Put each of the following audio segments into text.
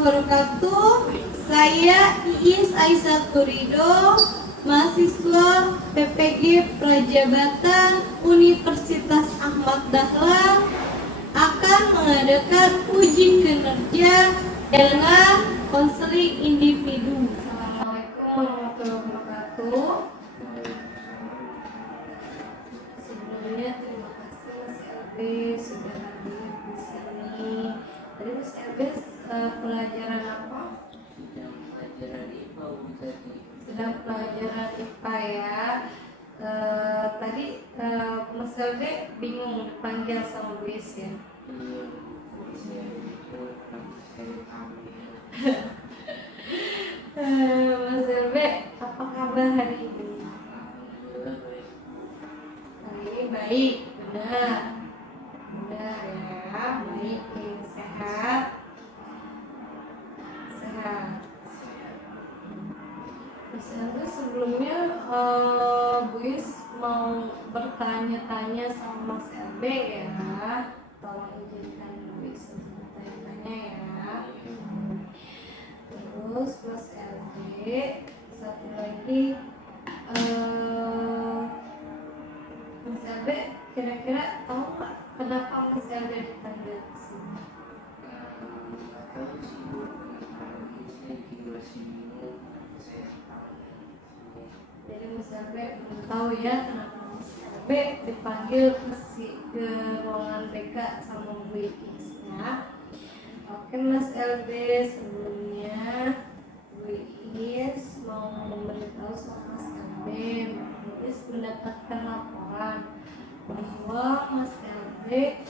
wabarakatuh. Saya Iis Aisyah Turido, mahasiswa PPG Prajabatan Universitas Ahmad Dahlan, akan mengadakan uji kinerja dengan konseling individu. Assalamualaikum warahmatullahi wabarakatuh. Sebelumnya terima kasih Mas Elbe sudah hadir di sini. Tadi Mas Elbe pelajaran apa? Sedang pelajaran IPA ya. Tadi Mas Elbe bingung dipanggil sama Bu Is ya. Mas Elbe, apa kabar hari ini? Hari ini baik, benar ya, baik, sehat. Mas Elbe, sebelumnya Bu Is mau bertanya-tanya sama Mas Elbe ya. Tolong izinkan Bu Is untuk bertanya-tanya ya. Terus Mas Elbe, satu lagi, Mas Elbe kira-kira tahu nggak kenapa Mas Elbe dipanggil ke sini? Jadi Mas Elbe belum tahu ya kenapa Mas Elbe dipanggil ke ruangan BK sama Bu Is ya. Oke Mas Elbe, sebelumnya Bu Is mau memberitahu sama Mas Elbe, Bu Is mendapatkan laporan bahwa Mas Elbe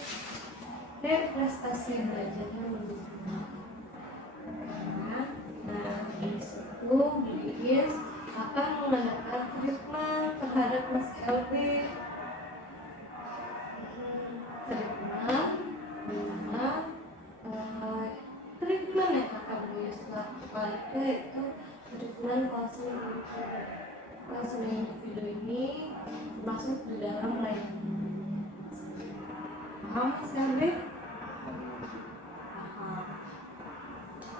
prestasi belajarnya mendukung. Nah, di situ Bu Is akan mengadakan treatment terhadap Mas Elbe. Treatment yang akan Bu Is lakukan itu treatment konseling individu ini masuk di dalam layanan. Paham Mas Elbe? Paham.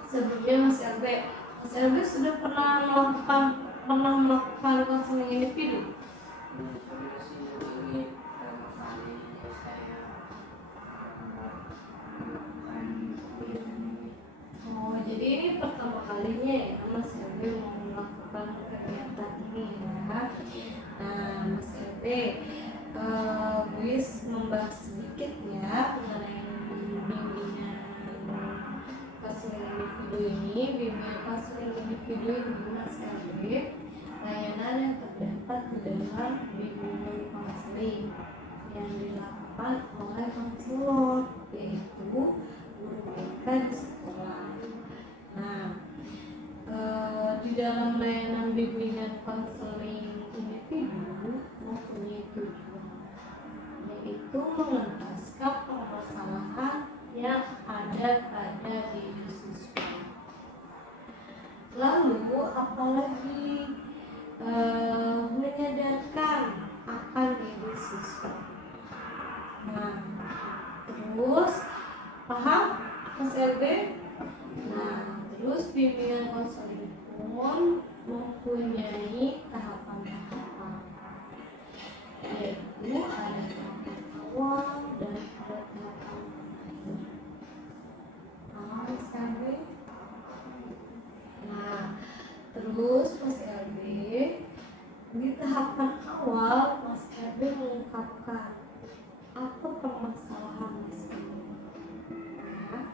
Sebelumnya Mas Elbe sudah pernah melakukan konseling individu? Oh, jadi ini pertama kalinya ya Mas Elbe mau melakukan kegiatan ini ya. Nah, Mas Elbe, Bu Is membahas sedikit ya mengenai bimbingan konseling individu ini. Bimbingan konseling individu ini Mas Elbe, layanan yang terdapat di dalam bimbingan konseling yang dilakukan oleh konselor, yaitu guru BK di sekolah. Nah, di dalam layanan bimbingan konseling individu mempunyai tujuan, yaitu mengentaskan permasalahan yang ada pada diri siswa. Lalu apalagi menyadarkan akan diri siswa. Nah, terus paham Mas Elbe? Nah, terus bimbingan konseling pun mempunyai tahapan-tahapan, yaitu ada tahapan awal dan ada tahapan akhir. Paham Mas Elbe? Nah, terus Mas Elbe, di tahapan awal Mas Elbe mengungkapkan apa permasalahan Mas Elbe. Nah,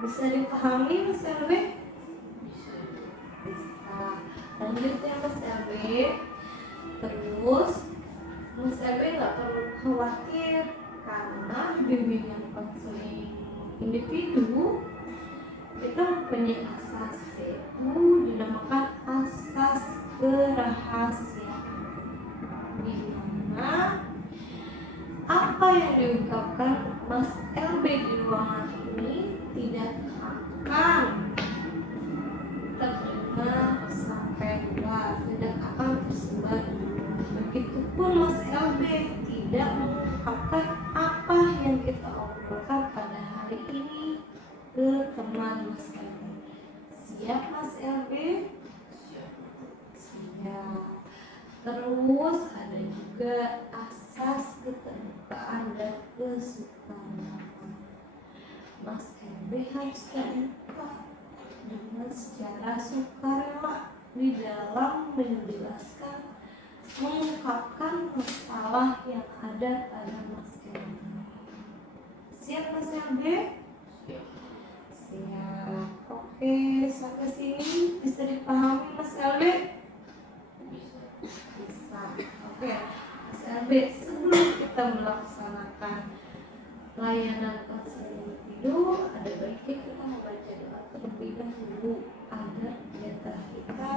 bisa dipahami Mas Elbe? Bisa. Lanjutnya Mas Elbe, terus Mas Elbe nggak perlu khawatir karena bimbingan konseling individu kita mempunyai asas, yaitu dinamakan asas kerahasiaan, di mana apa yang diungkapkan Mas Elbe di ruangan ini tidak akan terdengar sampai luar, tidak akan tersebar. Begitupun Mas Elbe tidak mengungkapkan apa yang kita obrolkan pada hari ini ke teman LB? Siap. Terus ada juga asas keterbukaan dan kesukarelawan. Mas LB harus terbuka dengan secara sukarela di dalam menjelaskan, mengungkapkan masalah yang ada pada Mas LB. Siap Mas LB? Siap. Oke, sampai sini bisa dipahami Mas LB? Bisa. Oke, Mas LB, sebelum kita melaksanakan layanan konseling individu, ada baiknya kita membaca doa terlebih dahulu agar kegiatan kita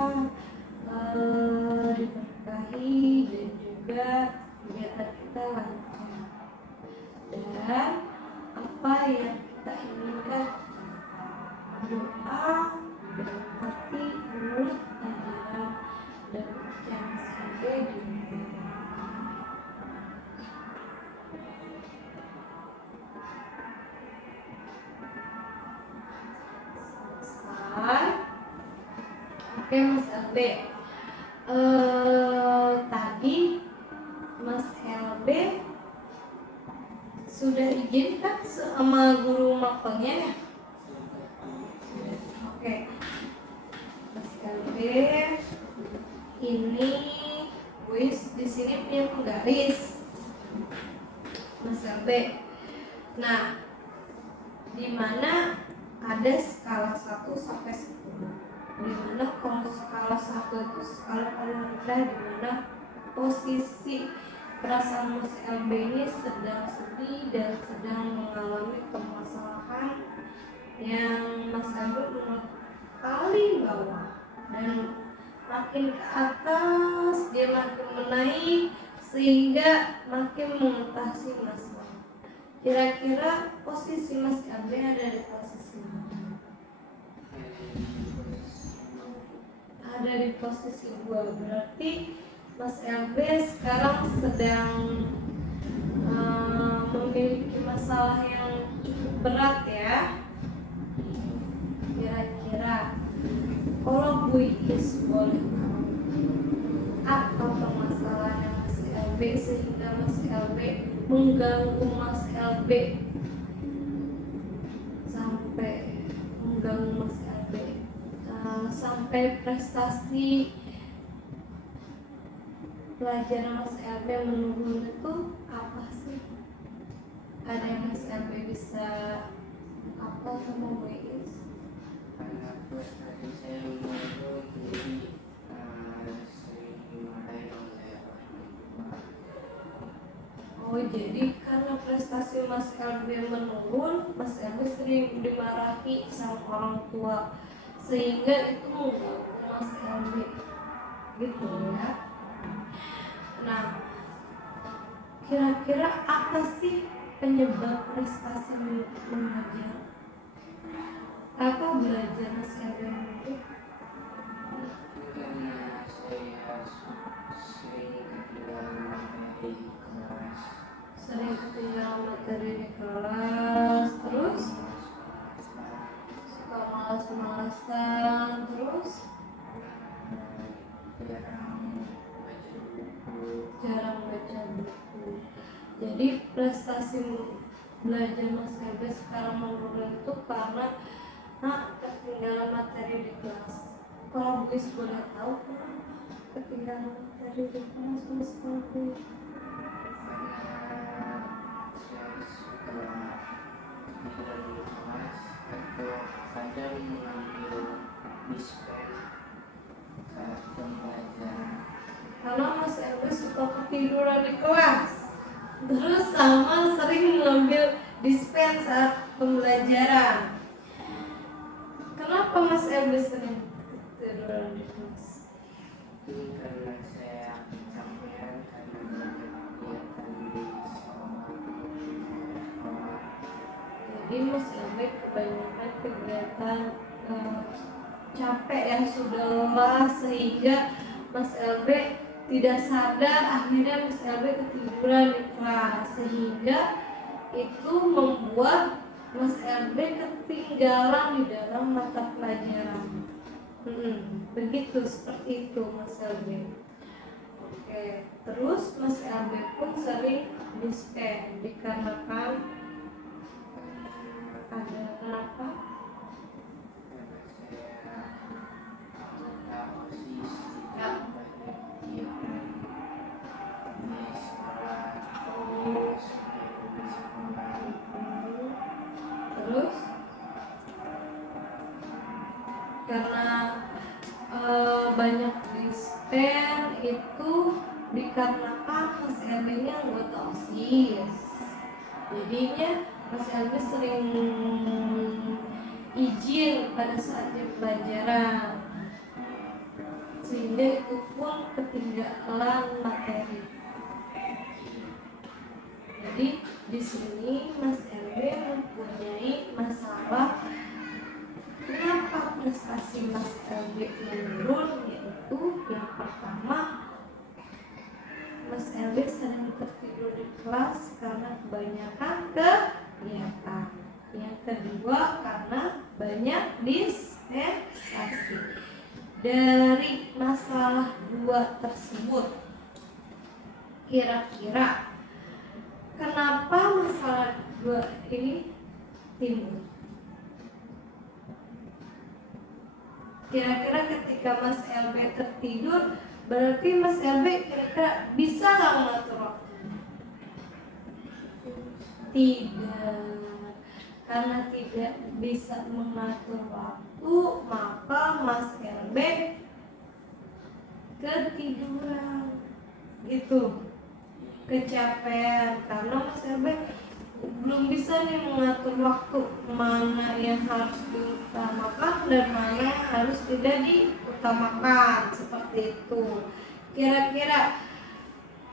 diberkahi dan juga kegiatan kita lancar. Dan apa yang kita inginkan, doa dalam hati, mulut, ajaran dan ucapan sampai di selesai. Oke Mas LB, tadi Mas LB sudah izin kan sama guru mapelnya ya? Oke, Mas LB, ini Wis di sini punya penggaris, Mas LB. Nah, di mana ada skala 1 sampai 10. Di mana kalau skala 1 itu skala paling rendah, di mana posisi perasaan Mas LB ini sedang sedih dan sedang mengalami permasalahan yang Mas LB menurut paling bawah, dan makin ke atas dia makin menaik sehingga makin mengatasi masalah. Kira-kira posisi Mas LB ada di posisi mana? Ada di posisi 2. Berarti Mas LB sekarang sedang memiliki masalah yang cukup berat ya. Kira-kira kalau Bu Is boleh tahu, apa permasalahannya Mas LB sehingga Mas LB mengganggu Mas LB sampai mengganggu Mas LB sampai prestasi pelajaran Mas LB menurun itu apa sih? Ada yang Mas LB bisa apa sama Bu Is? Karena prestasi saya menurun, jadi sering dimarahi oleh orang tua. Oh, jadi karena prestasi Mas LB menurun, Mas LB sering dimarahi sama orang tua, sehingga itu mengganggu Mas LB, gitu ya. Nah, kira-kira apa sih penyebab prestasi mengajar? Apa belajar Mas LB menurun? Karena saya sering ketinggalan materi di kelas. Sering ketinggalan materi di kelas, terus suka malas-malasan, terus jarang baca buku. Jadi prestasi belajar Mas LB sekarang menurun itu karena ketinggalan materi di kelas. Kalau Bu Is boleh tahu kenapa ketinggalan materi di kelas Mas LB? Karena saya suka tidur di kelas atau kadang mengambil dispen saat pembelajaran. Karena Mas LB suka ketiduran di kelas, terus sama sering mengambil dispen saat pembelajaran. Kenapa Mas LB sering ketiduran di kelas? Ini karena saya kecapean karena banyak kegiatan di sekolah. Jadi Mas LB kebanyakan kegiatan, capek yang sudah lelah sehingga Mas LB tidak sadar, akhirnya Mas LB ketiduran di kelas, sehingga itu membuat Mas LB ketinggalan di dalam mata pelajaran. gitu, seperti itu Mas LB. Oke, terus Mas LB pun sering dispen dikarenakan ada kenapa? karena saya anggota OSIS tidak banyak kegiatan di sekolah terus di sekolah. Terus karena banyak dispen itu dikarenakan Mas LB-nya anggota OSIS. Jadinya Mas LB sering izin pada saat jam pelajaran, sehingga itu pun ketinggalan materi. Jadi di sini Mas LB mempunyai masalah kenapa prestasi Mas LB menurun, yaitu yang pertama Mas LB sering tertidur di kelas karena kebanyakan kegiatan. Yang kedua karena banyak dispensasi. Dari masalah dua tersebut, kira-kira kenapa masalah dua ini timbul? Kira-kira ketika Mas LB tertidur, berarti Mas LB kira-kira bisa nggak mengatur waktu? Tidak. Karena tidak bisa mengatur waktu, maka Mas LB ketiduran, gitu, kecapean. Karena Mas LB belum bisa nih mengatur waktu, mana yang harus diutamakan dan mana yang harus tidak diutamakan, seperti itu. Kira-kira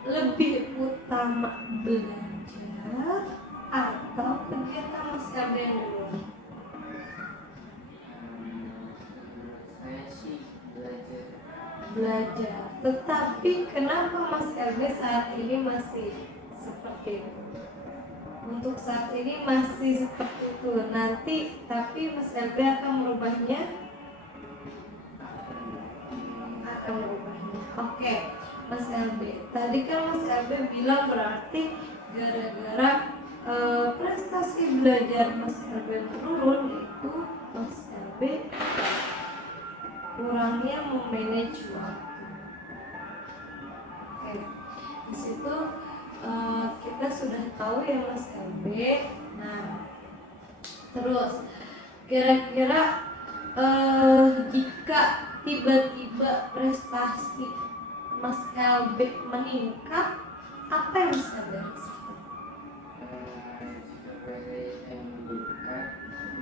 lebih utama belajar atau kegiatan Mas LB yang dulu? Menurut saya sih Belajar. Tetapi kenapa Mas LB saat ini masih seperti itu? Untuk saat ini masih seperti itu. Nanti tapi Mas LB akan merubahnya? Akan merubahnya. Oke, Mas LB. Tadi kan Mas LB bilang berarti gara-gara prestasi belajar Mas LB menurun, yaitu Mas LB kurangnya memanage waktu. Oke, di situ kita sudah tahu ya Mas LB. Nah, terus kira-kira jika tiba-tiba prestasi Mas LB meningkat, apa yang Mas LB rasakan? jika saya meningkat,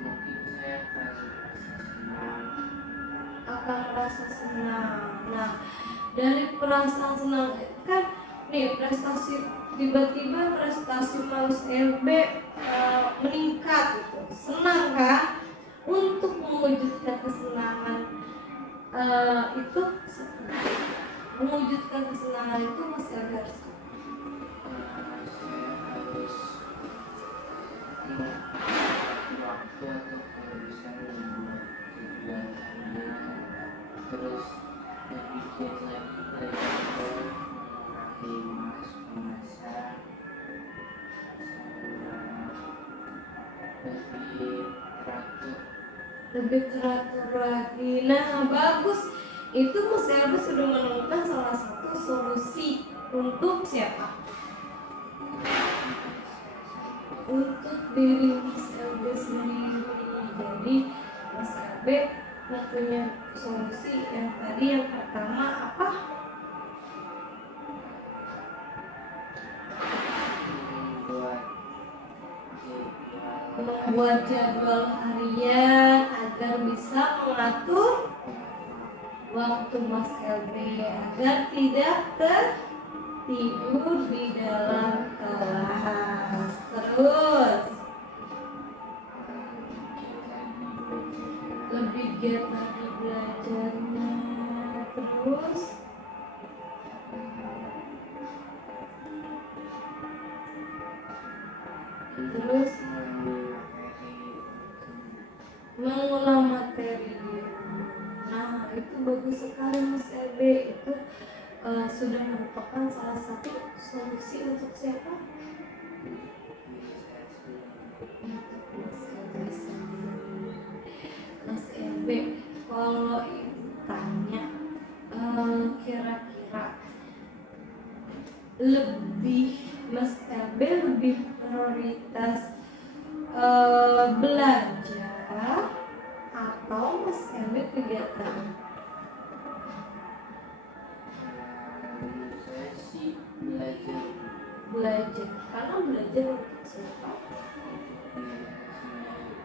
mungkin saya akan merasa senang. Nah, dari perasaan senang itu kan nih prestasi, tiba-tiba prestasi Mas LB meningkat gitu, senang kan? Untuk mewujudkan kesenangan itu, mewujudkan kesenangan itu Mas LB harus apa? Saya harus mengatur waktu atau kehabisan membuat tujuan harian, terus lebih giat lagi belajar, mengurangi malas-malasan, Lebih teratur lagi. Nah, bagus. Itu Mas LB sudah menemukan salah satu solusi untuk siapa? Untuk diri Mas LB sendiri. Jadi Mas LB mempunyai solusi yang tadi, yang pertama apa? Membuat jadwal harian agar bisa mengatur waktu Mas LB, agar tidak tertidur di dalam kelas. Terus lebih giat lagi belajarnya. Terus mengulang materi di rumah. Nah, itu bagus sekali Mas LB. Itu sudah merupakan salah satu solusi untuk siapa? Mas LB sendiri. Mas LB, kalau ibu tanya, kira-kira lebih Mas LB lebih prioritas belajar atau Mas LB kegiatan? Menurut saya sih belajar. Belajar, karena belajar untuk siapa?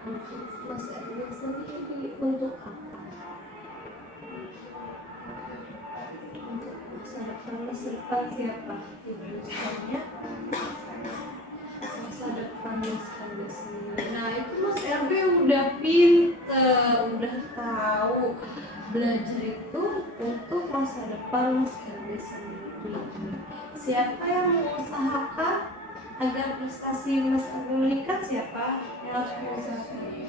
Untuk Mas LB sendiri, untuk apa? Untuk masa depan siapa? Ibu tanya masa depan Mas LB sendiri. Nah itu Mas LB udah pinter, udah tahu belajar itu untuk masa depan Mas LB sendiri. Siapa yang mengusahakan agar prestasi Mas LB meningkat? Siapa yang harus mengusahakan?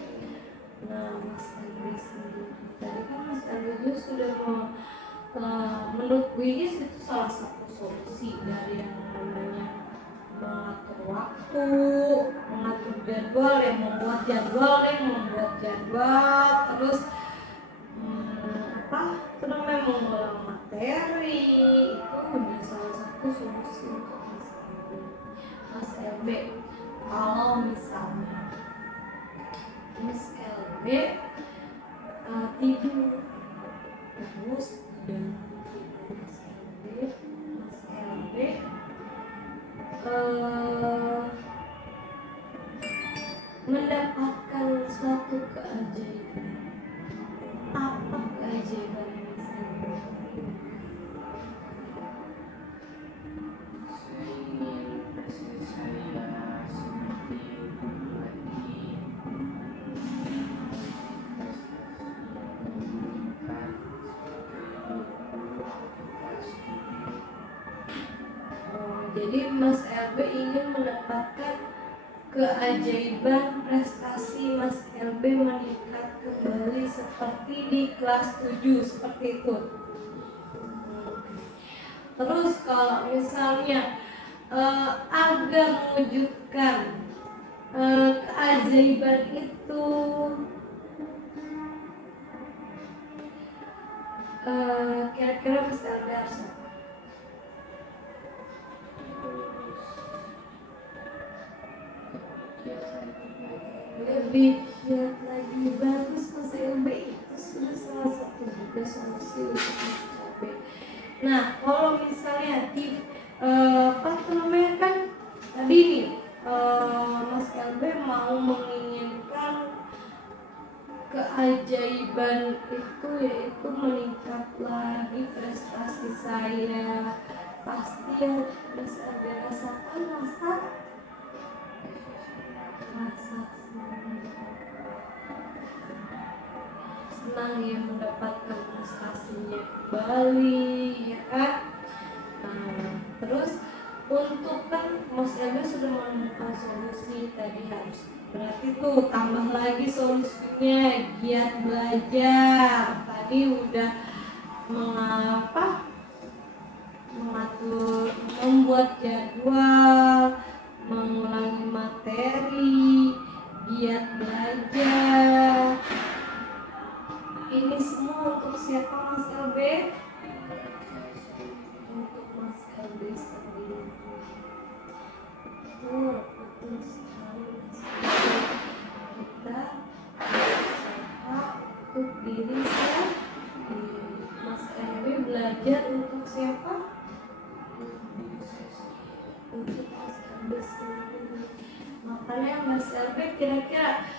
Nah Mas LB sendiri. Tadi kan Mas LB juga sudah menurut Bu Iis itu salah satu solusi dari yang namanya mengatur waktu, mengatur jadwal, yang membuat jadwal, terus itu namanya mengulang materi. Itu udah salah satu solusi untuk Mas LB. Kalau misalnya Mas LB tidur terus dan Mas LB mendapatkan suatu keajaiban. Apa keajaiban Mas LB? Saya ingin prestasi saya seperti Ibu Adi, meningkat Jadi Mas LB ingin mendapatkan keajaiban prestasi Mas LB meningkat kembali seperti di kelas 7, seperti itu. Terus kalau misalnya agar mewujudkan keajaiban itu, kira-kira Mas LB harus apa? Lebih giat lagi. Bagus Mas LB, itu sudah salah satu juga solusi untuk Mas LB. Nah kalau misalnya kan tadi nih Mas LB mau menginginkan keajaiban itu, yaitu meningkat lagi prestasi saya. Pasti yang Mas LB rasakan rasa senang ya mendapatkan prestasinya kembali, ya kan? Terus untuk kan Mas LB sudah menemukan solusi tadi, harus berarti tuh tambah lagi solusinya giat belajar. Tadi udah mengatur, membuat jadwal, mengulangi materi, giat belajar. Ini semua untuk siapa Mas LB? Untuk Mas LB sendiri. Betul sekali. Kita berusaha untuk diri sendiri. Mas LB belajar untuk siapa? Untuk Mas LB sendiri. Makanya Mas LB kira-kira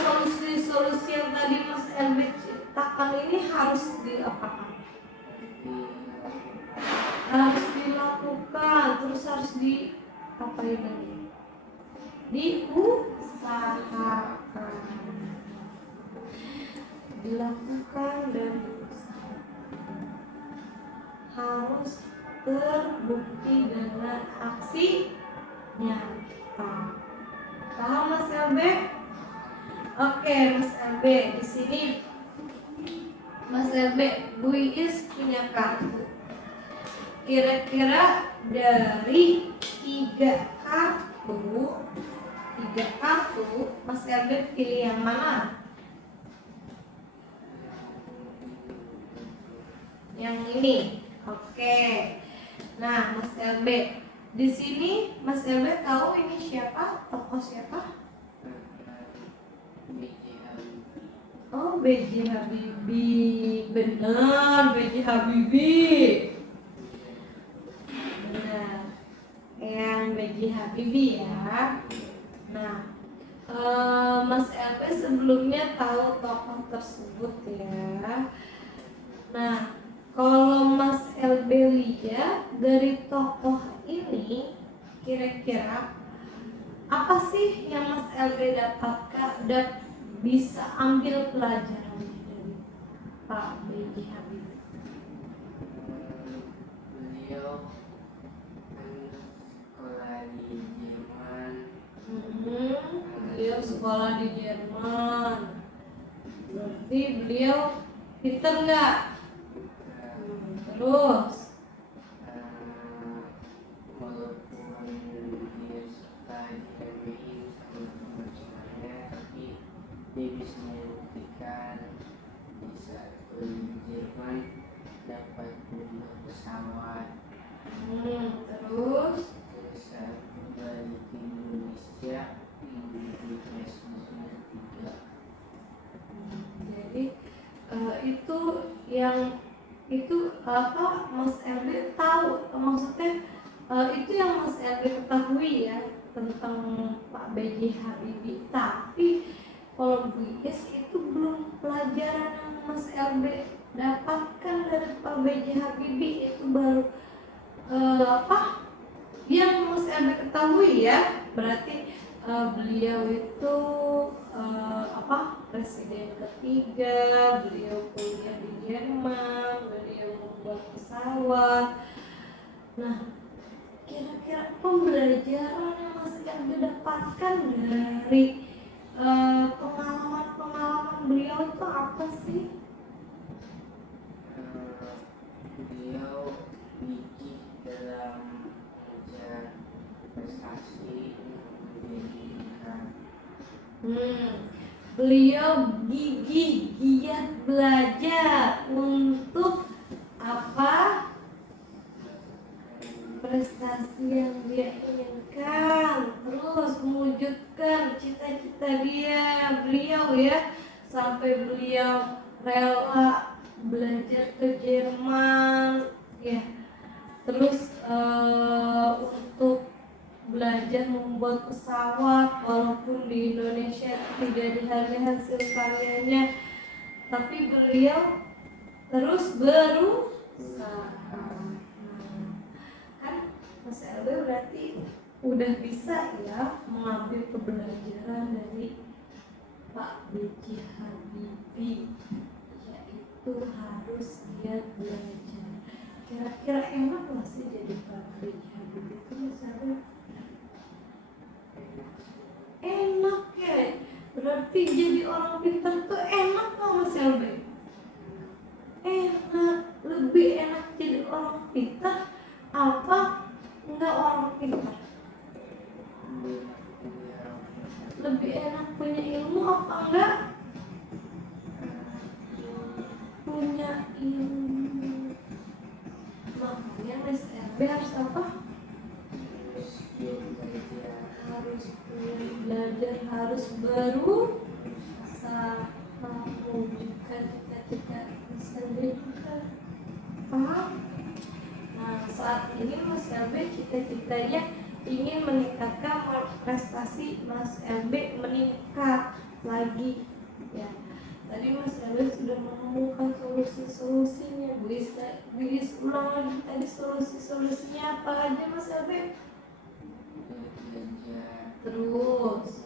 solusi-solusi yang tadi Mas LB ciptakan ini harus diapakan? Harus dilakukan, terus harus diapain lagi? Diusahakan, dilakukan dan diusahakan. Harus terbukti dengan aksi nyata. Paham Mas LB? Oke Mas LB, di sini Mas LB, Bu Iis punya kartu. Kira-kira dari tiga kartu, Mas LB pilih yang mana? Yang ini. Oke. Nah, Mas LB, di sini Mas LB tahu ini siapa? Tokoh siapa? Oh, B.J. Habibie. Benar, B.J. Habibie. Benar. Yang B.J. Habibie ya. Nah, Mas LB sebelumnya tahu tokoh tersebut ya. Nah, kalau Mas LB lihat dari tokoh ini, kira-kira apa sih yang Mas LB dapatkan dan bisa ambil pelajaran dari Pak B.J. Habibie? Beliau sekolah di Jerman. Beliau sekolah di Jerman. Berarti beliau pinter nggak? Terus Walaupun dia suka diremehin sama teman-temannya, tapi dia bisa membuktikan di saat kuliah di Jerman dapat membuat pesawat. Terus Saat kembali ke Indonesia di S3. jadi itu yang itu apa Mas LB tahu, maksudnya itu yang Mas LB ketahui ya tentang Pak B.J. Habibie. Tapi kalau Bu Is itu belum pelajaran yang Mas LB dapatkan dari Pak B.J. Habibie, itu baru apa yang Mas LB ketahui ya. Berarti beliau itu presiden ketiga, beliau kuliah di Jerman, beliau membuat pesawat. Nah, kira-kira pembelajaran yang Mas LB dapatkan dari pengalaman-pengalaman beliau itu apa sih? Beliau gigih dalam mengejar prestasi menjadikan Beliau gigih giat belajar untuk apa? Prestasi yang dia inginkan, terus mewujudkan cita-cita dia. Beliau ya sampai beliau rela belajar ke Jerman ya, terus untuk belajar membuat pesawat walaupun di Indonesia tidak dihargai hasil karyanya, tapi beliau terus berusaha. Kan Mas LB berarti udah bisa ya mengambil pembelajaran dari Pak B.J. Habibie, yaitu harus giat belajar. Kira-kira enak gak sih jadi Pak B.J. Habibie itu Mas LB? Enak ya, berarti jadi orang pintar tuh enak gak Mas LB? Enak, lebih enak jadi orang pintar apa enggak orang pintar? Lebih enak punya ilmu apa enggak punya ilmu? Makanya Mas LB harus apa? Harus belajar, harus berusaha mewujudkan cita-cita Mas LB juga. Paham? Nah, saat ini Mas LB cita-citanya ingin meningkatkan prestasi Mas LB meningkat lagi ya. Tadi Mas LB sudah menemukan solusi-solusinya. Bu Is ulang lagi tadi solusi-solusinya apa aja Mas LB? Terus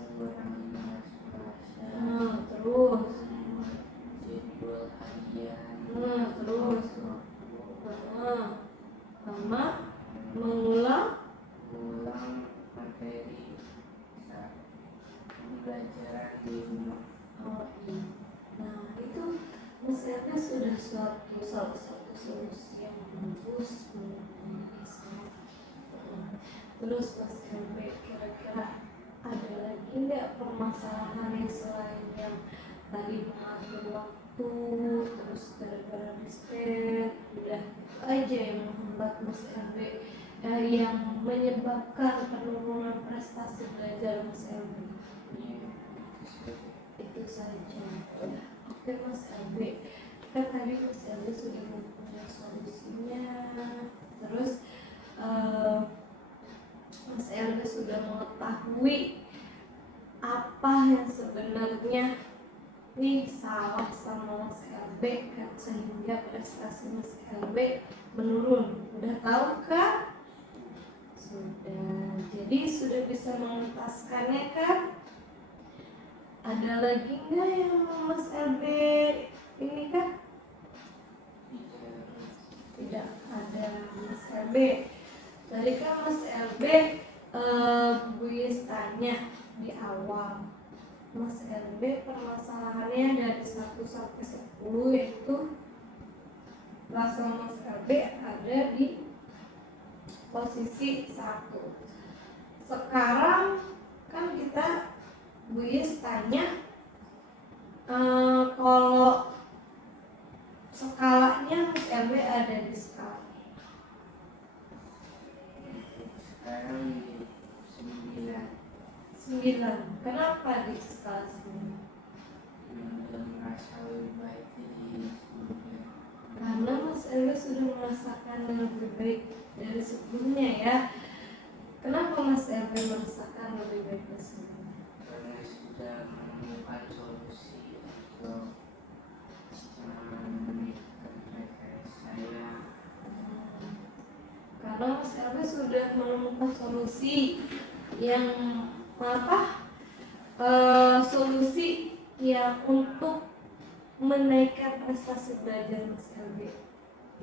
terus terus sama mengulang materi pembelajaran di rumah. Oh iya. Nah itu Mas LB sudah salah satu solusi yang bagus menurut saya. Terus Mas LB, kira-kira ada lagi nggak permasalahan yang selain yang tadi mengatur waktu, terus gara-gara diskret, udah itu aja yang menghambat Mas LB, yang menyebabkan penurunan prestasi belajar Mas LB? Iya, Itu saja. Oke Mas LB, kan tadi Mas LB sudah mempunyai solusinya, terus Mas LB sudah mengetahui apa yang sebenarnya nih salah sama Mas LB kan sehingga prestasi Mas LB menurun. Udah tahu kan? Sudah. Jadi sudah bisa mengentaskannya kan? Ada lagi nggak yang Mas LB ini kan? Tidak ada Mas LB. Tadi kan Mas LB Bu Yus tanya di awal, Mas LB permasalahannya dari 1 sampai 10 yaitu rasio Mas LB ada di posisi 1. Sekarang kan kita Bu Yus tanya kalau skalanya Mas LB ada di skala sekarang di 9. Kenapa di skala 9? udah merasa lebih baik dari sebelumnya. Karena Mas LB sudah merasakan yang lebih baik dari sebelumnya ya. Kenapa Mas LB merasakan lebih baik dari sebelumnya? Karena sudah menemukan solusi untuk meningkatkan prestasi saya. Karena Mas LB sudah menemukan solusi yang solusi yang untuk menaikkan prestasi belajar Mas LB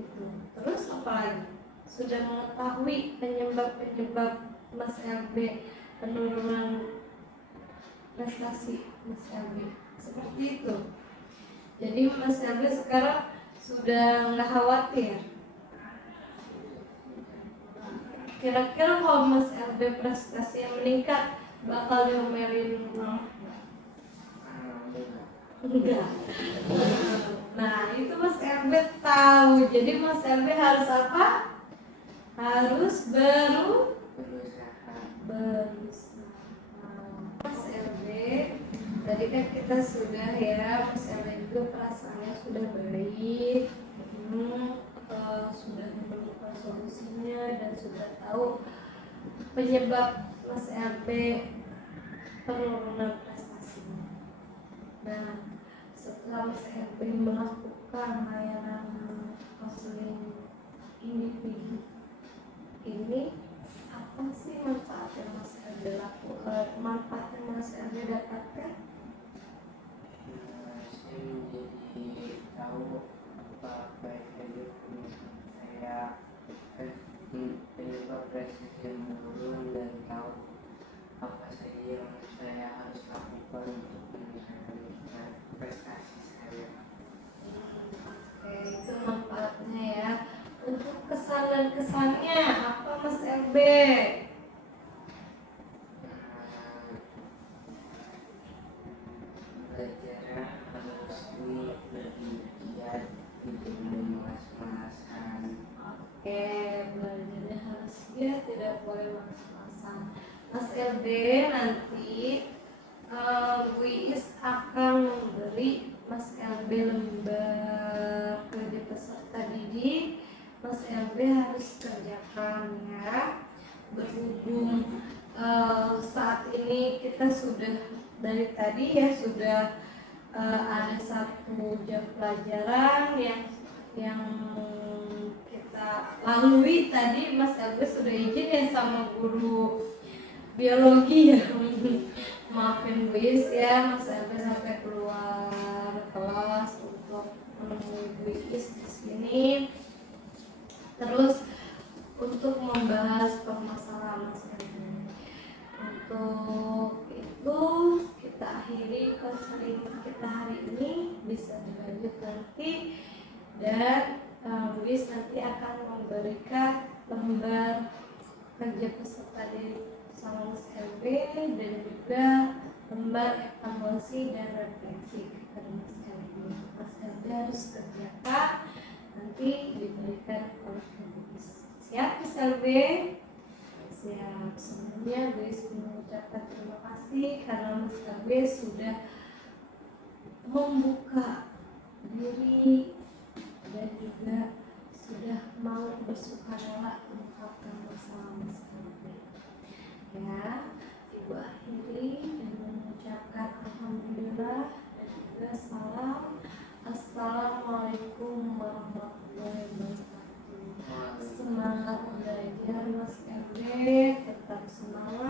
itu. Terus apa lagi? Sudah mengetahui penyebab Mas LB penurunan prestasi Mas LB seperti itu. Jadi Mas LB sekarang sudah nggak khawatir. Kira-kira kalau Mas LB prestasi yang meningkat bakal diomelin enggak? Nah itu Mas LB tahu. Jadi Mas LB harus apa? Harus Berusaha. Mas LB, tadi kan kita sudah ya, Mas LB itu perasaannya sudah baik, sudah menemukan solusinya dan sudah tahu penyebab Mas LB penurunan prestasinya. Nah, setelah Mas LB melakukan layanan konseling individu ini, apa sih manfaat yang Mas LB manfaat yang Mas LB dapatkan? Saya menjadi tahu apa yang saya penyebab prestasi yang menurun dan tahu apa saja yang saya harus lakukan untuk meningkatkan prestasi saya. Oke, itu manfaatnya ya. Untuk kesan dan kesannya apa Mas LB? Belajar harus lebih giat, tidak boleh malas-malasan. Oke, belajarnya harus giat, tidak boleh malas-malasan. Mas LB nanti Bu Iis akan memberi Mas LB lembar kerja peserta didik. Mas LB harus kerjakan ya. Berhubung saat ini kita sudah dari tadi ya sudah ada 1 jam pelajaran yang kita lalui tadi. Mas LB sudah izin ya sama guru biologi ya. Maafin Bu Is ya, Mas LB sampai keluar kelas untuk menemui Bu Is di sini. Terus untuk membahas permasalahan Mas LB. Untuk itu kita akhiri konseling kita hari ini, bisa dilanjut nanti Dan Buis nanti akan memberikan lembar kerja peserta di sama Mas LB dan juga lembar evaluasi dan refleksi kepada Mas LB. Mas LB harus kerjakan, nanti diberikan oleh Buis. Siap Mas LB? Siap. Sebelumnya Buis mengucapkan terima kasih karena Mas LB sudah membuka diri dan juga sudah mau bersukarela mengungkapkan masalah Mas LB. Ya, Ibu akhiri dengan mengucapkan alhamdulillah dan juga salam. Assalamualaikum warahmatullahi wabarakatuh. Semangat belajar Mas LB, tetap semangat.